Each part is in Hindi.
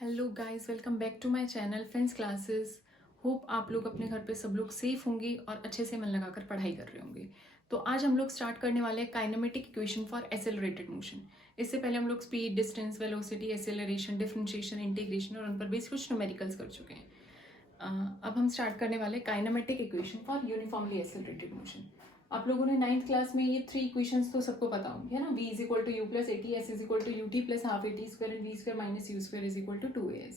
Hello guys, welcome back to my channel friends classes. Hope आप लोग अपने घर पे सब लोग सेफ होंगे और अच्छे से मन लगाकर पढ़ाई कर रहे होंगे। तो आज हम लोग स्टार्ट करने वाले हैं kinematic equation for accelerated motion. इससे पहले हम लोग speed, distance, velocity, acceleration, differentiation, integration और उन पर बेस कुछ न्यूमेरिकल्स कर चुके हैं। अब हम स्टार्ट करने वाले kinematic equation for uniformly accelerated motion. आप लोगों ने 9th क्लास में ये 3 इक्वेशंस तो सबको पता होंगे, है ना। v is equal to u plus a t, s is equal to u t plus half a t square and v square minus u square is equal to 2as।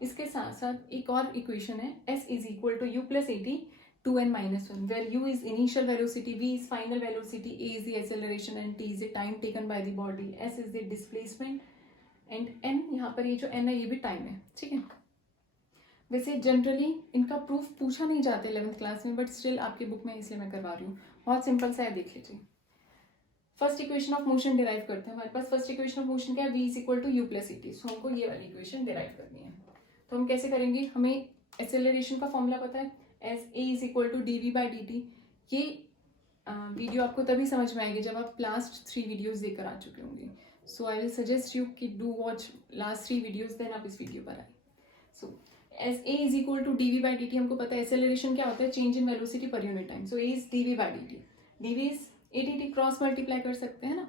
इसके साथ साथ एक और इक्वेशन है s is equal to u plus a t 2n minus 1 where u is initial velocity, v is final velocity, a is the acceleration and t is the time taken by the body, s is the displacement and n, यहाँ पर ये जो n है ये भी टाइम है, ठीक है। वैसे जनरली इनका प्रूफ पूछा नहीं जाता 11th क्लास में, बट स्टिल आपकी बुक में इसलिए मैं करवा रही हूँ। बहुत सिंपल सा है, देख लीजिए। First equation of motion derive करते हैं। हमारे पास फर्स्ट इक्वेशन ऑफ मोशन क्या है, v is equal to u plus a t. So हमको ये वाली इक्वेशन डिराइव करनी है। तो हम कैसे करेंगे, हमें एक्सेलरेशन का फॉर्मूला पता है, s a is equal to d v by d t. ये वीडियो आपको तभी समझ में आएगी जब आप लास्ट 3 वीडियोज देखकर आ चुके होंगे। So I will suggest you कि do watch last 3 videos, then आप इस वीडियो पर आए। So s a is equal to d v by d t. हमको पता है एक्सेलरेशन क्या होता है, change in velocity per unit time. So a is d v by d t, d v is a d t, cross multiply कर सकते हैं ना।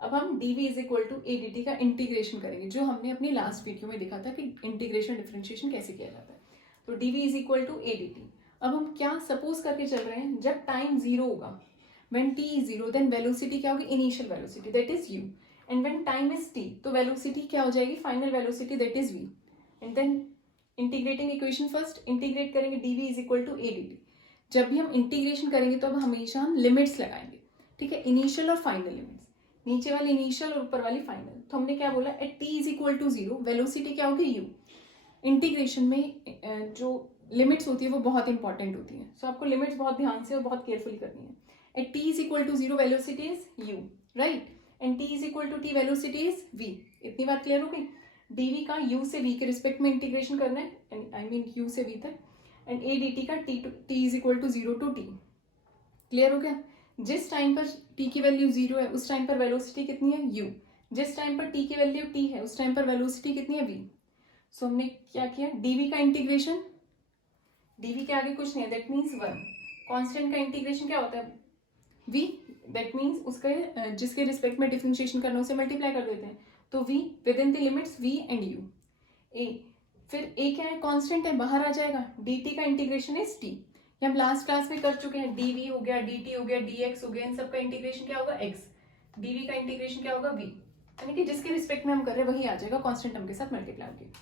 अब हम d v is equal to a d t का इंटीग्रेशन करेंगे, जो हमने अपनी लास्ट वीडियो में देखा था कि इंटीग्रेशन डिफरेंशिएशन कैसे किया जाता है। तो d v is equal to a d t. अब हम क्या सपोज करके चल रहे हैं, जब टाइम जीरो होगा, when t is 0 then velocity क्या होगी, initial velocity that is u, and when time is t तो वेलोसिटी क्या हो जाएगी, final velocity that is v। and then integrating equation first integrate करेंगे, dv is equal to a d t. जब भी हम इंटीग्रेशन करेंगे तो अब हमेशा हम लिमिट्स लगाएंगे, ठीक है, इनिशियल और फाइनल लिमिट्स, नीचे वाली इनिशियल और ऊपर वाली फाइनल। तो हमने क्या बोला, at t is equal to 0 velocity क्या होगी u। इंटीग्रेशन में जो लिमिट्स होती है वो बहुत इंपॉर्टेंट होती है, सो आपको लिमिट्स बहुत ध्यान से और बहुत केयरफुली करनी है। At t is equal to 0 velocity is u, right? And t is equal to t velocity is v। इतनी बात क्लियर हो गई। dv का u से v के रिस्पेक्ट में इंटीग्रेशन करना है, and I mean u से v तक, and a dt का t is equal to 0 to t। Clear हो गया। जिस टाइम पर t की वैल्यू 0 है उस टाइम पर वेलोसिटी कितनी है, u। जिस टाइम पर t की वैल्यू t है उस टाइम पर वेलोसिटी कितनी है, v। सो हमने क्या किया, dv का इंटीग्रेशन, dv के आगे कुछ नहीं है, दैट मीन्स 1। कॉन्स्टेंट का इंटीग्रेशन क्या होता है, v, दैट मीन्स उसके जिसके रिस्पेक्ट में डिफरेंशिएशन करना उसे मल्टीप्लाई कर देते हैं, तो v with in the limits v and u। a, फिर a क्या है, कांस्टेंट है, बाहर आ जाएगा। dt का इंटीग्रेशन इज t, ये हम लास्ट क्लास में कर चुके हैं। dv हो गया, dt हो गया, dx हो गया, इन सब का इंटीग्रेशन क्या होगा, x। dv का इंटीग्रेशन क्या होगा, v, यानी कि जिसके रिस्पेक्ट में हम कर रहे हैं वही आ जाएगा, कांस्टेंट टर्म के साथ मल्टीप्लाई होगी।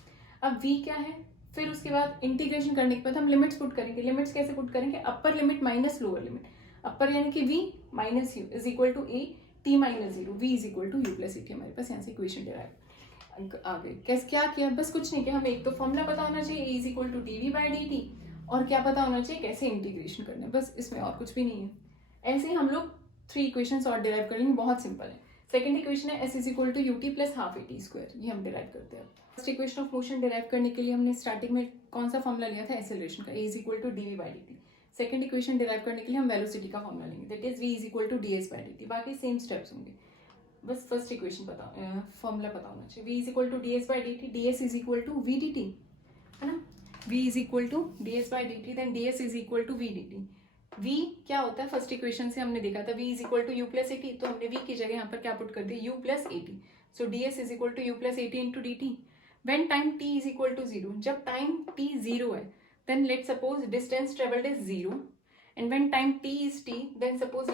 अब v क्या है, फिर उसके बाद इंटीग्रेशन करने के बाद हम लिमिट्स पुट करेंगे। लिमिट्स कैसे पुट करेंगे, upper limit minus lower limit. Upper यानी कि v minus u is equal to a t minus 0, v is equal to u plus a t. हमारे पास यहाँ से इक्वेशन डिराइव आ गई। कैसे क्या किया, बस कुछ नहीं किया, हमें एक तो फॉर्मूला पता होना चाहिए, a is equal to d v by d t, और क्या पता होना चाहिए, कैसे इंटीग्रेशन करना है, बस इसमें और कुछ भी नहीं है। ऐसे ही हम लोग 3 इक्वेशन और डिराइव कर लेंगे, बहुत सिंपल है। सेकंड इक्वेशन है s is equal to u t plus half a t square, ये हम डिराइव करते हैं। First equation of motion derive करने के लिए हमने स्टार्टिंग में कौन सा फॉर्मूला लिया था, एक्सेलरेशन का, a is equal to d v by d t. Second equation derive करने के लिए हम वेलोसिटी का फॉर्मूला लेंगे, that is v is equal to ds by dt। बाकी सेम स्टेप्स होंगे, बस फर्स्ट इक्वेशन पता, फॉर्मूला पता होना चाहिए। v is equal to ds by dt, ds is equal to v dt, है ना। v is equal to ds by dt, then ds is equal to v dt। v क्या होता है, फर्स्ट इक्वेशन से हमने देखा था, v is equal to u plus a t, तो हमने v की जगह यहाँ पर क्या पुट कर दिया, u plus a t. So ds is equal to u plus a t into d t. When time t is equal to 0, जब टाइम t 0 है, then let's suppose distance traveled is 0, and when time t is t, then suppose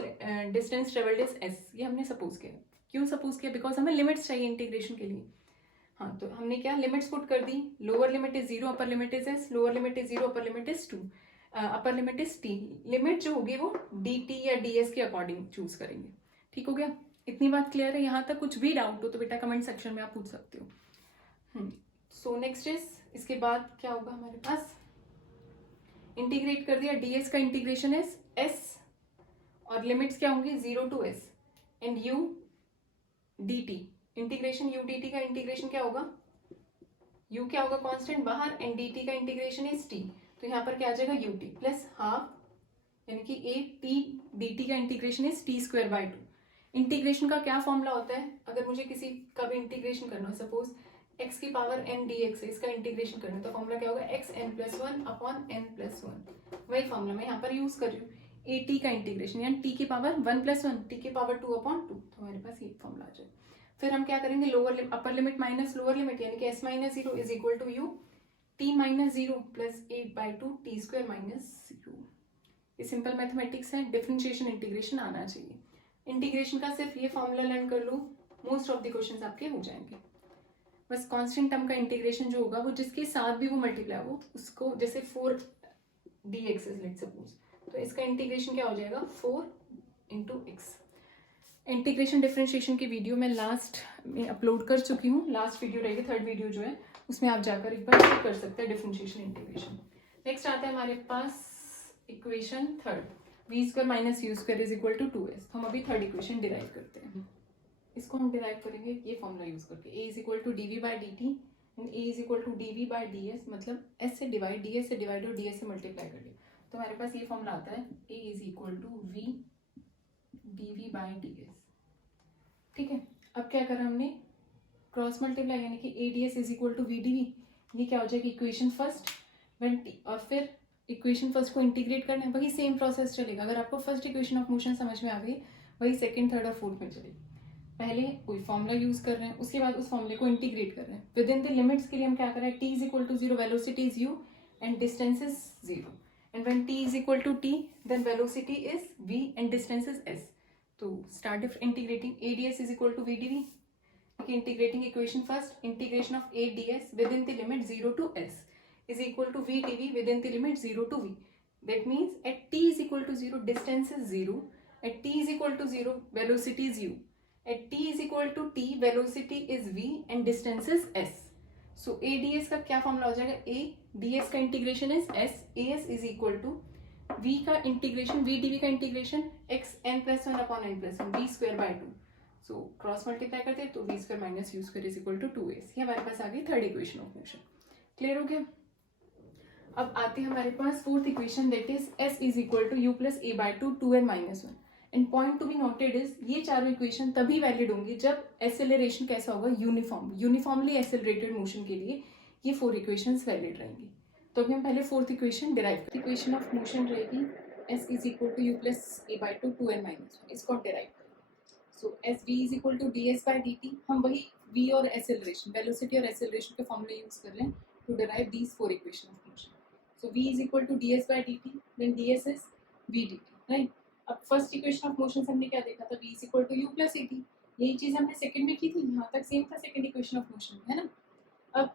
distance traveled is s। ये हमने सपोज किया, क्यों सपोज किया, बिकॉज हमें लिमिट्स चाहिए इंटीग्रेशन के लिए। हाँ, तो हमने क्या लिमिट्स पुट कर दी, lower limit is 0, upper limit is s, lower limit is 0, upper limit is 2, upper limit is t। Limit जो होगी वो dt या ds के अकॉर्डिंग चूज करेंगे। ठीक हो गया, इतनी बात क्लियर है। यहाँ तक कुछ भी डाउट हो तो बेटा कमेंट सेक्शन में आप पूछ सकते हो। सो नेक्स्ट इज, इसके बाद क्या होगा हमारे पास, इंटीग्रेट कर दिया, ds का इंटीग्रेशन इज s, और लिमिट्स क्या होंगी 0 to s, and u dt, integration u dt का इंटीग्रेशन क्या होगा, u क्या होगा कांस्टेंट बाहर, एंड dt का इंटीग्रेशन इज t, तो यहाँ पर क्या आ जाएगा ut प्लस हाफ, यानी कि a t dt का integration is t square by 2। Integration का क्या फॉर्मूला होता है, अगर मुझे किसी का भी इंटीग्रेशन करना हो, सपोज x की पावर n dx है, इसका इंटीग्रेशन करना है तो फॉर्मूला क्या होगा x n plus one upon n plus one, वही फॉर्मूला मैं यहाँ पर यूज कर रही हूँ। ए टी का इंटीग्रेशन यानी t की पावर 1 प्लस वन, टी की पावर 2 अपॉन 2, तो हमारे पास ये फॉर्मूला आ जाए। फिर हम क्या करेंगे, lower upper limit minus lower limit यानी कि s minus zero is equal to u t minus zero plus 8/2 t square minus zero. ये सिंपल मैथमेटिक्स है, डिफरेंशिएशन इंटीग्रेशन आना चाहिए। इंटीग्रेशन का सिर्फ ये फॉर्मूला लर्न कर लो, मोस्ट ऑफ द क्वेश्चंस आपके हो जाएंगे। बस कांस्टेंट टर्म का इंटीग्रेशन जो होगा वो जिसके साथ भी वो मल्टीप्लाई हो उसको, जैसे 4 dx इज लेट सपोज, तो इसका इंटीग्रेशन क्या हो जाएगा 4 इंटू एक्स। इंटीग्रेशन डिफरेंशिएशन की वीडियो मैं लास्ट में अपलोड कर चुकी हूँ, लास्ट वीडियो रहेगी, थर्ड वीडियो जो है उसमें आप जाकर एक बार चेक कर सकते हैं डिफरेंशिएशन इंटीग्रेशन। नेक्स्ट आता है हमारे पास equation third, v square minus u square is equal to 2s। हम अभी थर्ड इक्वेशन डिराइव करते हैं, इसको हम डिराइव करेंगे ये फॉर्मूला यूज करके, a is equal to d v by d t and a is equal to d v by d s, मतलब s से डिवाइड ds से डिवाइड और ds से मल्टीप्लाई कर लिया तो हमारे पास ये फॉर्मूला आता है a is equal to v d v by d s. ठीक है, अब क्या करा हमने, क्रॉस मल्टीप्लाई यानी कि a ds is equal to v d v, ये क्या हो जाएगी इक्वेशन फर्स्ट व्हेन t, और फिर इक्वेशन फर्स्ट को इंटीग्रेट करना है, वही सेम प्रोसेस चलेगा। अगर आपको फर्स्ट इक्वेशन ऑफ मोशन समझ में आ गई वही सेकंड थर्ड और फोर्थ में चलेगी। पहले कोई फॉर्मूला यूज कर रहे हैं, उसके बाद उस फॉर्मूले को इंटीग्रेट कर रहे हैं। विद इन द लिमिट्स के लिए हम क्या कर रहे हैं, t is equal to zero, velocity is u and distance is zero, and when t is equal to t then velocity is v and distance is s। तो start integrating a ds is equal to v dv, integrating equation first, integration of a ds within the limit 0 to s is equal to v dv within the limit 0 to v. That means at t is equal to 0 distance is 0, at t is equal to 0 velocity is u, at t is equal to t velocity is v and distance is s. So a ds का क्या फॉर्मूला हो जाएगा, a ds का integration is s, as is equal to v का इंटीग्रेशन, v dv का integration x n plus one upon n plus one v square by 2। So cross multiply करते हैं तो v square minus u square is equal to 2s। ये हमारे पास आ गई third equation of motion. Clear हो गया। अब आते हैं हमारे पास fourth equation, that is s is equal to u plus a by two 2n minus one. And point to be noted is ये चारों इक्वेशन तभी वैलिड होंगी जब एसेलरेशन कैसा होगा, यूनिफॉर्मली एसेलरेटेड मोशन के लिए ये 4 इक्वेशंस वैलिड रहेंगी। तो अभी हम पहले फोर्थ इक्वेशन डिराइव करते हैं। इक्वेशन ऑफ मोशन रहेगी s is equal to u plus a by two 2n minus one, इसको डिराइव करें। So s v is equal to d s by d t, हम वही v और एसेलरेशन, वेलोसिटी और एसेलरेशन के फॉर्मूले यूज कर रहे हैं to derive these 4 equation of motion. So v is equal to ds by dt, then ds is v dt, right? अब फर्स्ट इक्वेशन ऑफ मोशन हमने क्या देखा था, v is equal to u plus at, यही चीज हमने सेकंड में की थी, यहाँ तक सेम था सेकंड इक्वेशन ऑफ मोशन, है ना। अब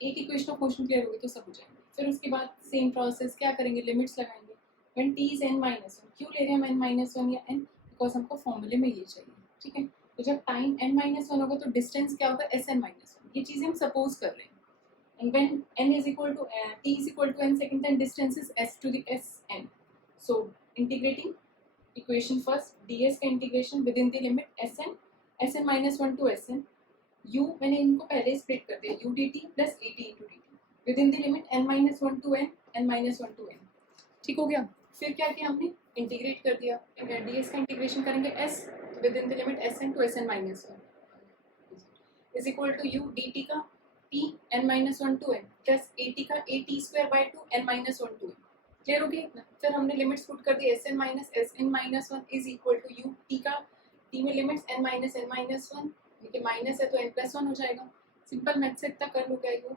एक इक्वेशन ऑफ मोशन क्लियर होगी तो सब हो जाएंगे। फिर उसके बाद सेम प्रोसेस क्या करेंगे, लिमिट्स लगाएंगे। When t is n minus one, क्यों ले रहे हैं हम n minus वन या n, बिकॉज हमको फॉर्मूले में ये चाहिए, ठीक है। तो जब टाइम n minus वन होगा तो डिस्टेंस क्या होगा, sn minus वन, ये चीजें हम सपोज कर रहे हैं। And when n is equal to t is equal to n second, then distance is s to the sn. So integrating equation first, ds का integration within the limit sn minus 1 to sn, u मैंने इनको पहले स्प्लिट कर दिया, u dt plus at into dt within the limit n minus 1 to n minus 1 to n। ठीक हो गया। फिर क्या किया हमने, इंटीग्रेट कर दिया, ds का इंटीग्रेशन करेंगे s within the limit sn to sn minus 1 is equal to u dt का t n minus 1 to n plus at का at square by 2 n minus 1 to n। Clear हो गया इतना। फिर हमने लिमिट्स पुट कर दिए, sn minus 1 is equal to u, t का t में लिमिट्स n minus 1, ये माइनस है तो n प्लस 1 हो जाएगा। सिंपल मैथ से इतना कर लो क्या, ये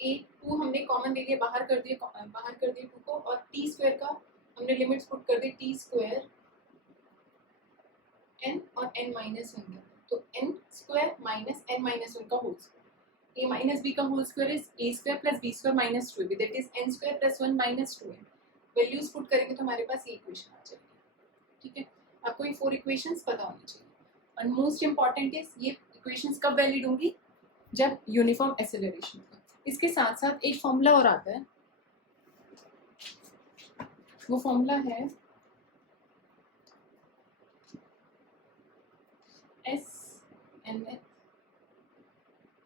a 2 हमने कॉमन ले लिया, बाहर कर दिए 2 को, और t स्क्वायर का हमने लिमिट्स पुट कर दी, t स्क्वायर n और n minus 1 का, तो n square minus n minus 1 का whole square, a minus b का whole square is a square plus b square minus 2ab, that is n square plus 1 minus 2n। Values put करेंगे तो हमारे पास ये इक्वेशन आ जाएगी, ठीक है। आपको ये 4 इक्वेशंस पता होनी चाहिए। और मोस्ट इंपॉर्टेंट इज ये इक्वेशंस कब वैलिड होंगी, जब यूनिफॉर्म एक्सेलरेशन होगा। इसके साथ साथ एक फॉर्मूला और आता है, वो फॉर्मूला है s n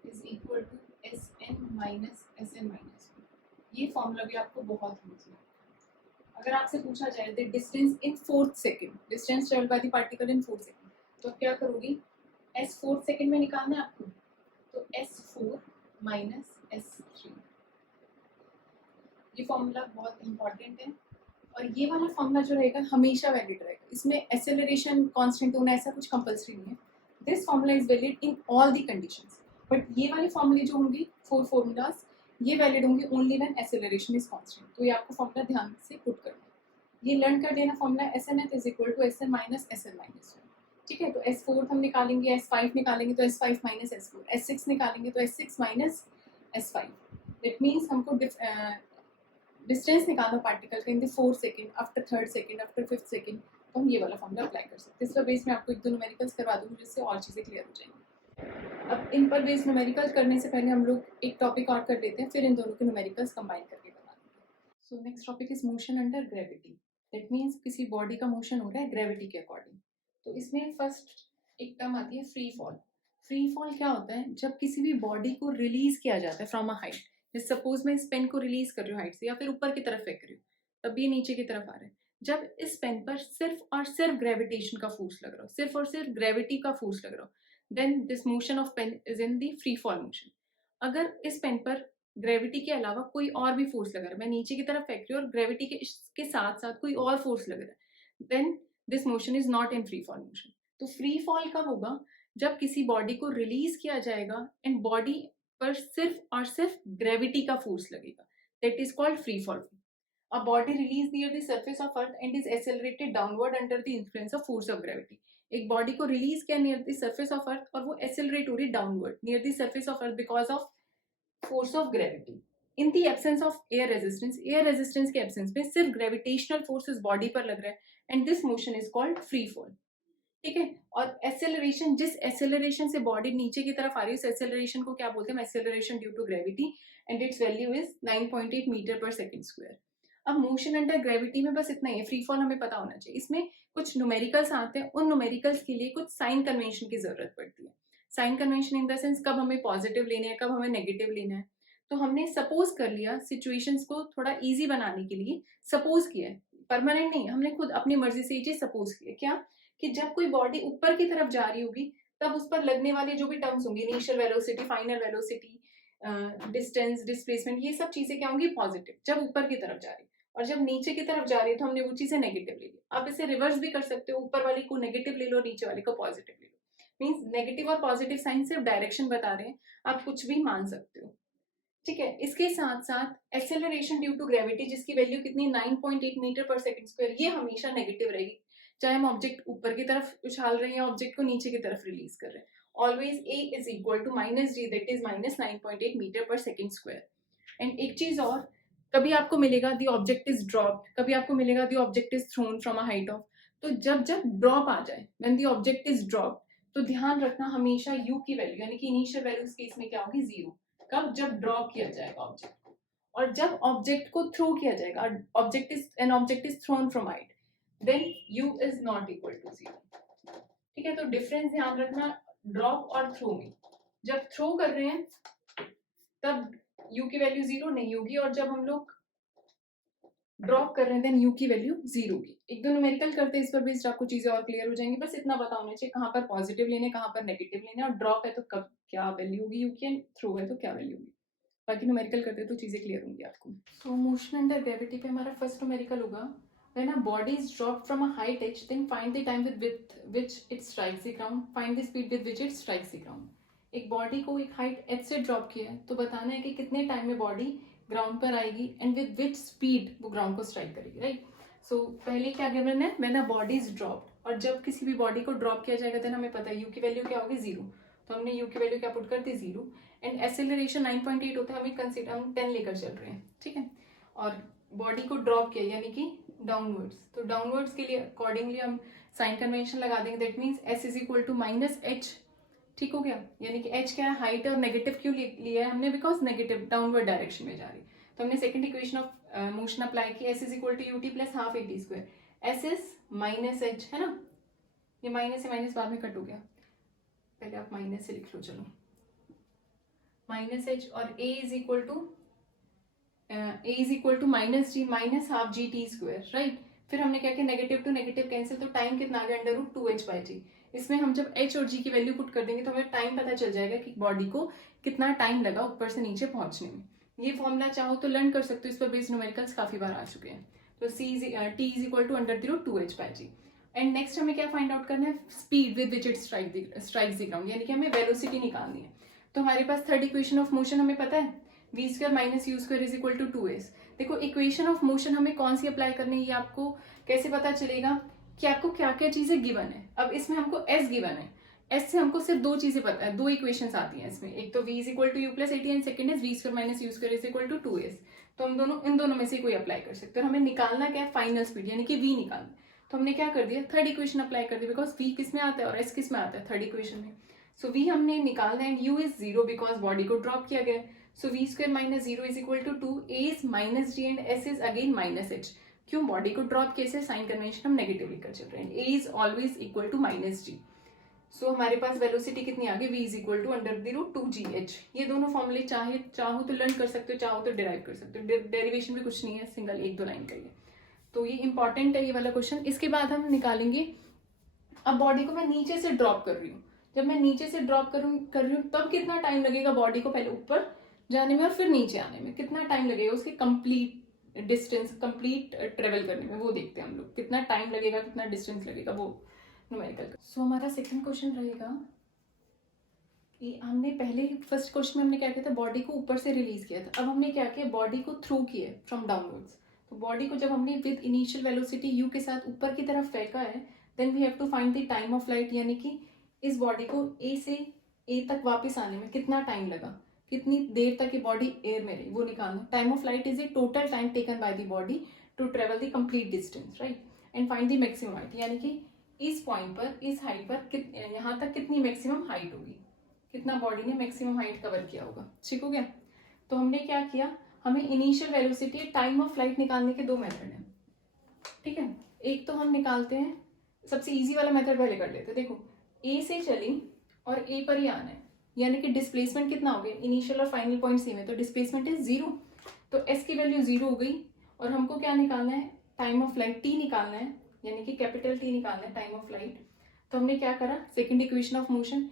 is equal to s n minus s n minus. ये फॉर्मूला भी आपको बहुत यूज है। अगर आपसे पूछा जाए the distance in 4th second, distance travelled by the particle in 4th second, तो क्या करोगी, s 4th सेकंड में निकालना है आपको, तो s4 माइनस S3। ये फॉर्मूला बहुत इंपॉर्टेंट है और ये वाला फॉर्मूला जो रहेगा हमेशा वैलिड रहेगा। इसमें एक्सेलरेशन कांस्टेंट होना ऐसा कुछ कंपलसरी नहीं है। This formula is valid in all the conditions, but ये वाले फॉर्मूले जो होंगी 4 फॉर्मूलाज ये वैलिड होंगे only when acceleration is constant. तो ये आपको फॉर्मूला ध्यान से पुट करना है। ये लर्न कर लेना formula SNF is equal to SN minus SN minus 1। ठीक है, तो S4 हम निकालेंगे, S5 निकालेंगे तो S5 माइनस S4, S6 निकालेंगे तो S6 minus S5। That means हमको डिस्टेंस निकालना पार्टिकल का in the 4 second, after 3rd second, after 5th second. तो हम ये वाला फॉर्मूला अप्लाई कर सकते हैं। इस पर बेस में आपको एक दो न्यूमेरिकल्स करवा दूंगी जिससे और चीज़ें क्लियर हो जाएंगी। अब इन पर बेस न्यूमेरिकल्स करने से पहले हम लोग एक टॉपिक और कर लेते हैं, फिर इन दोनों के न्यूमेरिकल्स कंबाइन करके बना लेंगे। So next topic is motion under gravity. That means किसी बॉडी का मोशन हो रहा है ग्रेविटी के अकॉर्डिंग। तो इसमें फर्स्ट एक टर्म आती है फ्री फॉल। फ्री फॉल क्या होता है? जब किसी भी बॉडी को रिलीज किया जाता है फ्रॉम अ हाइट। सपोज मैं इस पेन को रिलीज कर रही हूँ हाइट से या फिर ऊपर की तरफ फेंक रही हूँ, तब ये नीचे की तरफ आ रहा है। जब इस पेन पर सिर्फ और सिर्फ ग्रेविटेशन का फोर्स लग रहा हो, सिर्फ और सिर्फ ग्रेविटी का फोर्स लग रहा हो, then this motion of pen is in the free fall motion. अगर इस पेन पर ग्रेविटी के अलावा कोई और भी फोर्स लग रहा है, मैं नीचे की तरफ फेंक रही हूँ और ग्रेविटी के साथ साथ कोई और फोर्स लग रहा है, then this motion is not in free fall motion. तो फ्री फॉल कब होगा? जब किसी बॉडी को रिलीज किया जाएगा एंड बॉडी पर सिर्फ और सिर्फ ग्रेविटी का फोर्स लगेगा, that is called free fall. A body release near the surface of earth and is accelerated downward under the influence of force of gravity. एक बॉडी को रिलीज किया near the surface of earth और वो एक्सेलरेट हो रही downward near the surface of earth because of force of gravity. In the absence of air resistance के एब्सेंस में सिर्फ ग्रेविटेशनल फोर्स इस बॉडी पर लग रहा है and this motion is called free fall. ठीक है, और एक्सेलरेशन, जिस एक्सेलरेशन से बॉडी नीचे की तरफ आ रही है उस एक्सेलरेशन को क्या बोलते हैं? Acceleration due to gravity and its value is 9.8 metre per second square. अब मोशन अंडर ग्रेविटी में बस इतना ही है, फ्री फॉल हमें पता होना चाहिए। इसमें कुछ न्यूमेरिकल्स आते हैं, उन न्यूमेरिकल्स के लिए कुछ साइन कन्वेंशन की जरूरत पड़ती है। Sign convention in the sense कब हमें पॉजिटिव लेने हैं, कब हमें नेगेटिव लेना है। तो हमने सपोज कर लिया, सिचुएशंस को थोड़ा इजी बनाने के लिए सपोज किया है, परमानेंट नहीं, हमने खुद अपनी मर्जी से ये चीज सपोज किया। क्या कि जब कोई बॉडी ऊपर की तरफ जा रही होगी तब उस पर लगने वाले जो भी टर्म्स होंगे, initial velocity, final velocity, distance, displacement, ये सब चीजें क्या होंगी? पॉजिटिव, जब ऊपर की तरफ जा रही। और जब नीचे की तरफ जा रही है तो हमने वो चीजें नेगेटिव ले ली। आप इसे रिवर्स भी कर सकते हो, ऊपर वाली को नेगेटिव ले लो, नीचे वाले को पॉजिटिव ले लो। मीन्स नेगेटिव और पॉजिटिव साइन सिर्फ डायरेक्शन बता रहे हैं, आप कुछ भी मान सकते हो। ठीक है, इसके साथ साथ एक्सेलरेशन ड्यू टू ग्रेविटी जिसकी वैल्यू कितनी 9.8 मीटर पर सेकंड स्क्वायर, ये हमेशा नेगेटिव रहेगी, चाहे हम ऑब्जेक्ट ऊपर की तरफ उछाल रहे हैं या ऑब्जेक्ट को नीचे की तरफ रिलीज कर रहे हैं। Always a is equal to minus g, that is minus 9.8 metre per second square. And एक चीज और, कभी आपको मिलेगा दी ऑब्जेक्ट इज ड्रॉप्ड, कभी आपको मिलेगा the object is thrown from a height of. तो जब जब ड्रॉप आ जाए, when the object is dropped, तो ध्यान रखना हमेशा यू की वैल्यू यानी कि इनिशियल वैल्यू इस केस में क्या होगी? 0। कब? जब ड्रॉप किया जाएगा ऑब्जेक्ट। और जब ऑब्जेक्ट को थ्रो किया जाएगा, object is thrown from height, then u is not equal to 0। ठीक है, तो डिफरेंस ध्यान रखना ड्रॉप और थ्रो में। जब थ्रो कर रहे हैं तब u की वैल्यू 0 नहीं होगी, और जब हम लोग ड्रॉप कर रहे हैं देन u की वैल्यू 0 होगी। एक दो न्यूमेरिकल करते हैं, इस पर बेस्ड आपको चीजें और क्लियर हो जाएंगी। बस इतना पता होना चाहिए कहाँ पर पॉजिटिव लेने, कहाँ पर नेगेटिव लेने, और ड्रॉप है तो कब क्या वैल्यू होगी u की, एंड थ्रो है तो क्या वैल्यू होगी। बाकी न्यूमेरिकल करते तो चीजें क्लियर होंगी आपको। सो मोशन अंडर ग्रेविटी पे हमारा फर्स्ट न्यूमेरिकल होगा, when a body is dropped from a height h, then find the time with which it strikes the ground, find the speed with which it strikes the ground। एक बॉडी को एक हाइट h से ड्रॉप किया है तो बताना है कि कितने टाइम में बॉडी ग्राउंड पर आएगी एंड विद विच स्पीड वो ग्राउंड को स्ट्राइक करेगी, राइट। सो पहले क्या गिवन है? When a body is dropped, और जब किसी भी बॉडी को ड्रॉप किया जाएगा देन हमें पता है u की वैल्यू क्या होगी? 0। तो हमने u की वैल्यू क्या पुट कर दी? 0। एंड एक्सेलरेशन 9.8 होता है, हमें कंसीडर हम 10 लेकर चल रहे हैं, ठीक है। और बॉडी को ड्रॉप किया यानी कि डाउनवर्ड्स, तो डाउनवर्ड्स के लिए अकॉर्डिंगली हम साइन कन्वेंशन लगा देंगे, that means s is equal to minus h. ठीक हो गया, यानी कि h क्या है? हाइट है, और नेगेटिव क्यों लिया है हमने? बिकॉज नेगेटिव डाउनवर्ड डायरेक्शन में जा रही। तो हमने second equation of motion apply की, s is equal to ut plus half at square, s is minus h, है ना। ये माइनस से माइनस बाद में कट हो गया, पहले आप माइनस से लिख लो, चलो माइनस एच, और a is equal to minus g minus half g t square, right. फिर हमने क्या किया? नेगेटिव टू नेगेटिव कैंसिल, तो टाइम कितना आ गया? Under root 2h/g। इसमें हम जब h और g की वैल्यू पुट कर देंगे तो हमें टाइम पता चल जाएगा कि बॉडी को कितना टाइम लगा ऊपर से नीचे पहुंचने में। ये फॉर्मूला चाहो तो लर्न कर सकते हो, इस पर बेस्ड न्यूमेरिकल्स काफी बार आ चुके हैं। तो t is equal to √2h/g। And next हमें क्या फाइंड आउट करना है, speed with which it strikes the ground, यानी कि हमें वेलोसिटी निकालनी है। तो हमारे पास थर्ड इक्वेशन ऑफ मोशन हमें पता है, v² - u² is equal to 2s। देखो इक्वेशन ऑफ मोशन हमें कौन सी अप्लाई करनी है, ये आपको कैसे पता चलेगा कि आपको क्या क्या चीजें गिवन है। अब इसमें हमको s गिवन है, s से हमको सिर्फ दो चीजें पता है, दो इक्वेशंस आती हैं इसमें, एक तो v is equal to u + 80 and second is v² - u² is equal to 2s। तो हम इन दोनों में से कोई अप्लाई कर सकते हैं। हमें निकालना क्या है, फाइनल स्पीड, यानी कि v निकालना। तो हमने क्या कर दिया, थर्ड इक्वेशन अप्लाई कर दी, बिकॉज v किस में आता है और s किस में आता है, थर्ड इक्वेशन में। सो v हमने निकालना है, u इज 0 बिकॉज बॉडी को ड्रॉप किया गया है। So v² - 0 is equal to 2, a is -g and s is again -h। क्यों, बॉडी को ड्रॉप कैसे, साइन कन्वेंशन हम नेगेटिव लिखकर चल रहे हैं, a is always equal to -g। So हमारे पास वेलोसिटी कितनी आ गई, v is equal to √2gh। ये दोनों फॉर्मूले चाहो तो लर्न कर सकते हो, चाहो तो डिराइव कर सकते हो, डेरिवेशन भी कुछ नहीं है, सिंगल 1-2 लाइन का ही है। तो ये इंपॉर्टेंट है ये वाला क्वेश्चन। इसके बाद हम निकालेंगे, अब बॉडी को मैं नीचे से ड्रॉप कर रही हूँ, जब मैं नीचे से ड्रॉप कर रही हूँ तब कितना टाइम लगेगा बॉडी को पहले ऊपर जाने में और फिर नीचे आने में, कितना टाइम लगेगा उसके कंप्लीट डिस्टेंस, कंप्लीट ट्रेवल करने में, वो देखते हैं हम लोग कितना टाइम लगेगा, कितना डिस्टेंस लगेगा, वो न्यूमेरिकल का। सो हमारा सेकंड क्वेश्चन रहेगा कि हमने पहले फर्स्ट क्वेश्चन में हमने क्या किया था, बॉडी को ऊपर से रिलीज किया था। अब हमने क्या किया, बॉडी को थ्रू किया फ्रॉम डाउनवर्ड्स। तो बॉडी को जब हमने विद इनिशियल वेलोसिटी u के साथ ऊपर की तरफ फेंका है, then we have to find the time of flight, यानी कि इस बॉडी को a से a तक वापस आने में कितना टाइम लगा, कितनी देर तक ये बॉडी एयर में रही, वो निकालना। Time of flight is a total time taken by the body to travel the complete distance, right. And find the maximum height, यानी कि इस पॉइंट पर, इस हाइट पर यहाँ तक कितनी मैक्सिमम हाइट होगी, कितना बॉडी ने मैक्सिमम हाइट कवर किया होगा। ठीक हो गया। तो हमने क्या किया, हमें initial velocity, time of flight निकालने के दो मेथड हैं, ठीक है। एक तो हम निकालते हैं, सबसे इजी वाला मेथड पहले कर लेते हैं। देखो ए से चली और ए पर ही आना है, यानी कि डिस्प्लेसमेंट कितना हो गया, इनिशियल और फाइनल पॉइंट सेम है, तो डिस्प्लेसमेंट इज 0। तो एस की वैल्यू 0 हो गई और हमको क्या निकालना है, टाइम ऑफ फ्लाइट टी निकालना है, यानी कि कैपिटल टी निकालना है, टाइम ऑफ फ्लाइट। तो हमने क्या करा, second equation of motion,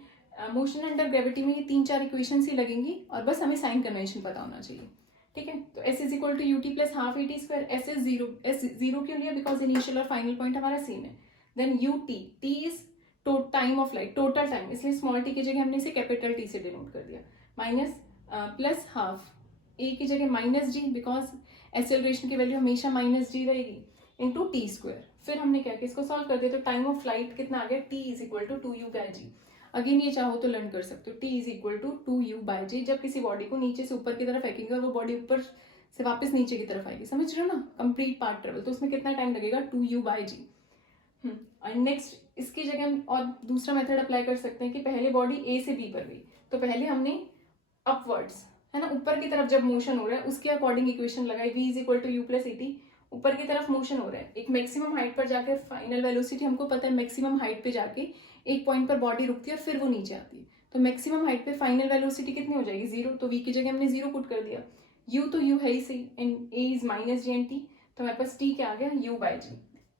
motion under gravity में ये 3-4 इक्वेशन ही लगेंगी और बस हमें साइन कन्वेंशन पता होना चाहिए, ठीक है। तो s is equal to ut + ½ at², s is 0, s 0 क्यों लिया, बिकॉज इनिशियल और फाइनल पॉइंट हमारा सेम है। Then ut, t is time of light, total time, इसलिए स्मॉल t की जगह हमने इसे कैपिटल T से डिनोट कर दिया, माइनस प्लस हाफ, a की जगह -g, बिकॉज एक्सेलरेशन की वैल्यू हमेशा -g रहेगी, इंटू t²। फिर हमने क्या किया, इसको सॉल्व कर दिया, तो टाइम ऑफ फ्लाइट कितना आ गया, t is equal to 2u/g। Again ये चाहो तो लर्न कर सकते हो, t is equal to 2u/g। जब किसी बॉडी को नीचे से ऊपर की तरफ फेंकेंगे और वो बॉडी ऊपर से वापस नीचे की तरफ आएगी, समझ रहे हो ना, कंप्लीट पार्ट ट्रेवल, तो उसमें कितना टाइम लगेगा, 2u/g। और नेक्स्ट इसकी जगह हम और दूसरा मेथड अप्लाई कर सकते हैं कि पहले बॉडी a से b पर गई, तो पहले हमने अपवर्ड्स, है ना, ऊपर की तरफ जब मोशन हो रहा है उसके अकॉर्डिंग इक्वेशन लगाई, v is equal to u + 80, ऊपर की तरफ मोशन हो रहा है, एक मैक्सिमम हाइट पर जाकर, फाइनल वेलोसिटी हमको पता है, मैक्सिमम हाइट पे जाके एक पॉइंट पर बॉडी रुकती है और फिर वो नीचे आती है, तो मैक्सिमम हाइट पे फाइनल वेलोसिटी कितनी हो जाएगी, 0। तो v की जगह हमने 0 पुट कर दिया, u तो u है ही सही, and a is -g and t, तो हमारे पास t क्या आ गया,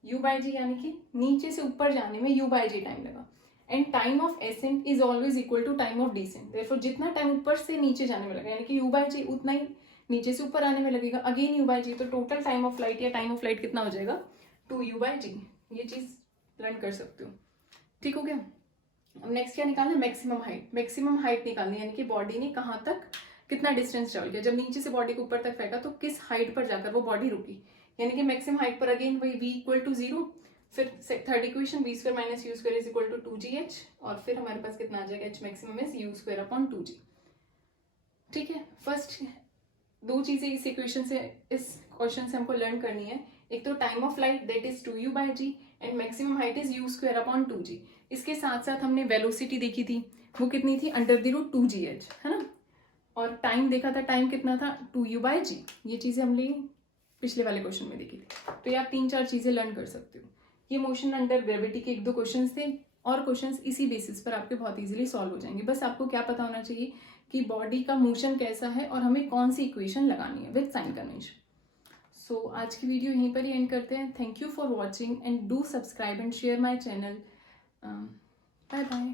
u/g यानी कि नीचे से ऊपर जाने में u/g टाइम लगा। And time of ascent is always equal to time of descent, therefore जितना टाइम ऊपर से नीचे जाने में लगा, यानी कि u/g उतना ही नीचे से ऊपर आने में लगेगा, अगेन u/g, तो टोटल टाइम ऑफ फ्लाइट या टाइम ऑफ फ्लाइट कितना हो जाएगा, 2u/g। ये चीज लर्न कर सकते हो, ठीक हो गया। अब नेक्स्ट क्या निकालना है, मैक्सिमम हाइट। मैक्सिमम हाइट निकालनी है, यानी कि बॉडी ने कहाँ तक कितना डिस्टेंस ट्रेवल किया, जब नीचे से बॉडी को ऊपर तक फेंका तो किस हाइट पर जाकर वो बॉडी रुकी, यानी कि मैक्सिमम हाइट पर अगेन वही v इक्वल टू 0। फिर third equation v² - u² is equal to 2gh, और फिर हमारे पास कितना आ जाएगा, h मैक्सिमम इज u²/2g। ठीक है, फर्स्ट दो चीजें इस इक्वेशन से, इस क्वेश्चन से हमको लर्न करनी है, एक तो time of flight that is 2u/g and maximum height is u²/2g। इसके साथ साथ हमने वेलोसिटी देखी थी, वो कितनी थी, √2gh, है ना, और टाइम देखा था, टाइम कितना था, 2u/g। ये चीजें हमने पिछले वाले क्वेश्चन में देखी थी, तो ये आप 3-4 चीजें लर्न कर सकते हो। ये मोशन अंडर ग्रेविटी के 1-2 क्वेश्चन थे, और क्वेश्चंस इसी बेसिस पर आपके बहुत इजीली सॉल्व हो जाएंगे। बस आपको क्या पता होना चाहिए कि बॉडी का मोशन कैसा है और हमें कौन सी इक्वेशन लगानी है विद साइन कन्वेंशन। सो आज की वीडियो यहीं पर ही एंड करते हैं। Thank you for watching and do subscribe and share my channel. Bye bye.